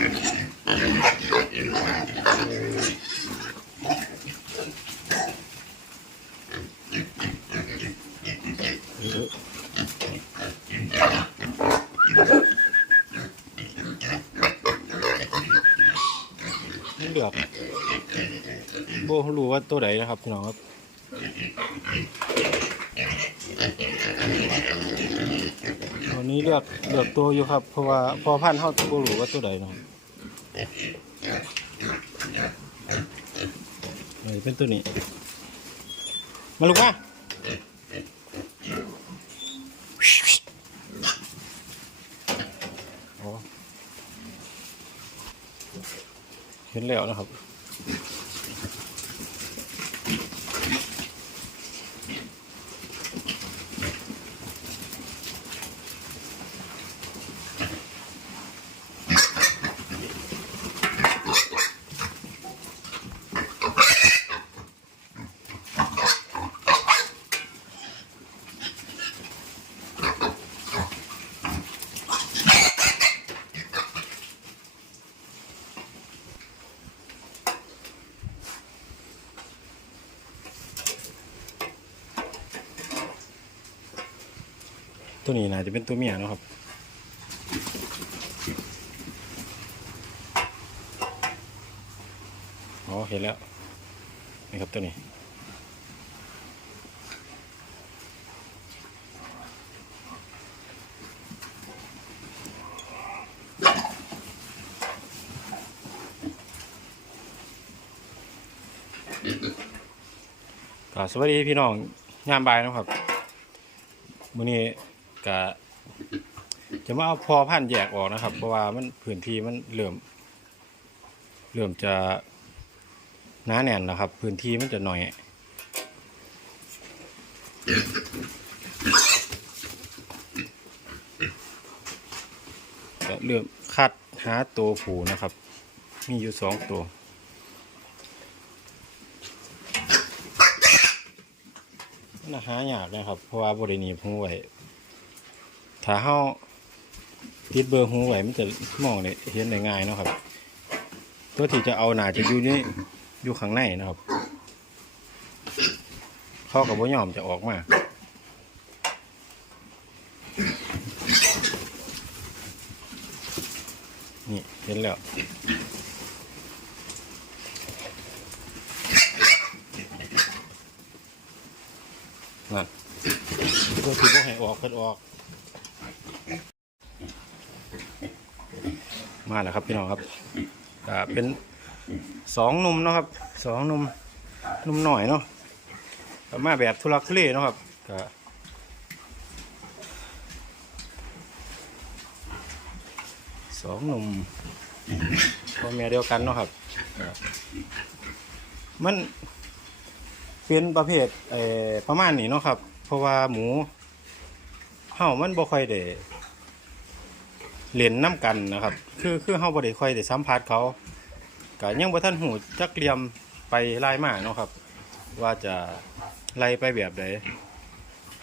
เลือกโบรู้ว่าตัวไหนนะครับพี่น้องครับวันนี้เลือกเลือกตัวอยู่ครับเพราะว่าพอพันธุ์เขาโบรู้ว่าตัวไหนนะนี่เป็นตัวนี้ มาลูกมาอ๋อเห็นแล้วนะครับ ตัวนี้น่าจะเป็นตัวเมียนะครับอ๋อเห็นแล้วนี่ครับตัวนี้ก็สวัสดีพี่น้องยามบ่ายนะครับมื้อนี้ ก็จะมาเอาพอพันแยกออกนะครับ เพราะว่ามันพื้นที่มันเริ่อมเริ่อมจะหนาแน่นแล้วครับ พื้นที่มันจะหน่อยเริ่มคัดหาตัวผูนะครับ มีอยู่สองตัวมันหายากนะครับ เพราะว่าบริหนีบหูไว้ ถ้าเฮาติดเบอร์หูไว้มันจะมองได้เห็นได้ง่ายเนาะครับ ตัวที่จะเอาหนาจะอยู่นี่อยู่ข้างในนะครับข้ากับว่ยอมจะออกมานี่เห็นแล้วนั่นตัวที่บ่ให้ออกเพิ่นออก มาแล้วครับพี่น้องครับก็เป็นสองนุ่มเนาะครับสองนุ่มนุ่มหน่อยเนาะมาแบบทุลักทุเลเนาะครับก็สองหนุ่มพ่อแม่เดียวกันเนาะครับ มันเป็นประเภทประมาณนี้เนาะครับ เพราะว่าหมูามันบ่ค่อยได้เล่นน้ำกันนะครับ คือคือเฮาบ่ได้ค่อยได้สัมผัสเขาก็ยังบ่ทันหูจักเหลี่ยมไปไล่มาเนาะครับ ว่าจะไล่ไปแบบใด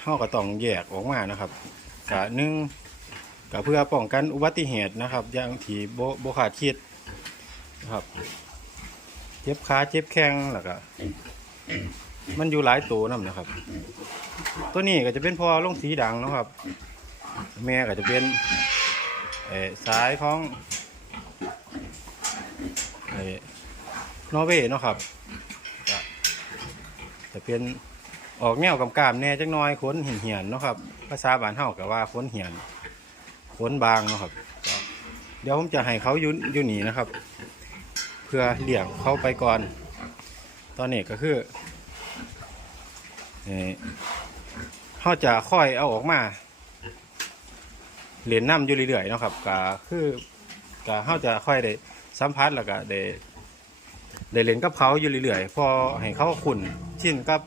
เฮาก็ต้องแยกออกมานะครับก็หนึ่งก็เพื่อป้องกันอุบัติเหตุนะครับ อย่างที่บ่บ่คาดคิดนะครับ เจ็บขาเจ็บแข้งแล้วก็มันอยู่หลายตัวนํนะครับ ตัวนี้ก็จะเป็นพอลงสีดังนะครับ แม่ก็จะเป็นสายของนอร์เวย์นะครับ จะเป็นออกแนวกำกามแน่จักน้อยขนเหี่ยนๆนะครับ ภาษาบ้านเฮาก็ว่าขนเหี่ยนขนบางนะครับ เดี๋ยวผมจะให้เขายู่อยู่นหนีนะครับ เพื่อเลี้ยงเขาไปก่อน ตอนนี้ก็คือ เขาจะค่อยเอาออกมาเหรียญน้ำอยู่เรื่อยๆเนาะครับก็คือก็เขาจะค่อยได้สัมผัสแล้วก็ได้ได้เล่นกับเขาอยู่เรื่อยๆพอให้เขาคุ้นชินกับ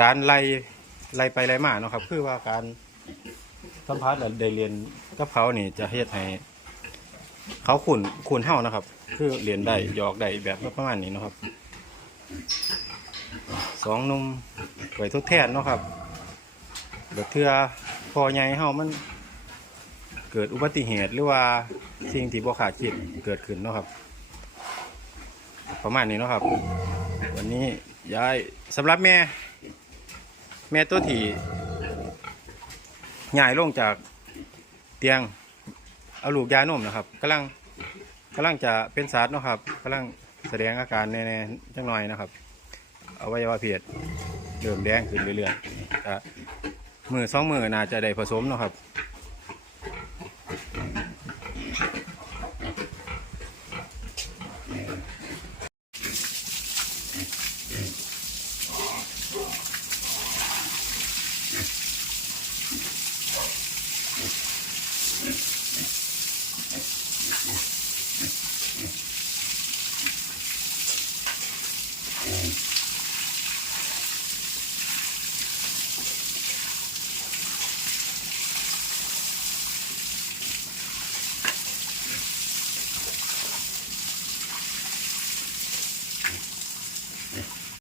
การไล่ไล่ไปไล่มาเนาะครับ คือว่าการสัมผัสและได้เรียนกับเขานี่จะเฮ็ดให้เขาคุ้นคุ้นเฮานะครับ คือเรียนได้หยอกได้แบบประมาณนี้นะครับ สองนุ่มไว้ทดแทนเนาะครับเดี๋ยวเทือพอใหญ่เฮามัน เกิดอุบัติเหตุหรือว่าสิ่งที่บ่คาดคิดเกิดขึ้นเนาะครับ ประมาณนี้เนาะครับ วันนี้ย้ายสำหรับแม่ แม่ตัวที่ย้ายลงจากเตียงเอาลูกยานมนะครับกำลังกำลังจะเป็นสาดเนาะครับกำลังแสดงอาการแน่ๆจังหน่อยนะครับ อวัยวะเพศเริ่มแดงขึ้นเรื่อยๆก็มือสองมือน่าจะได้ผสมเนาะครับ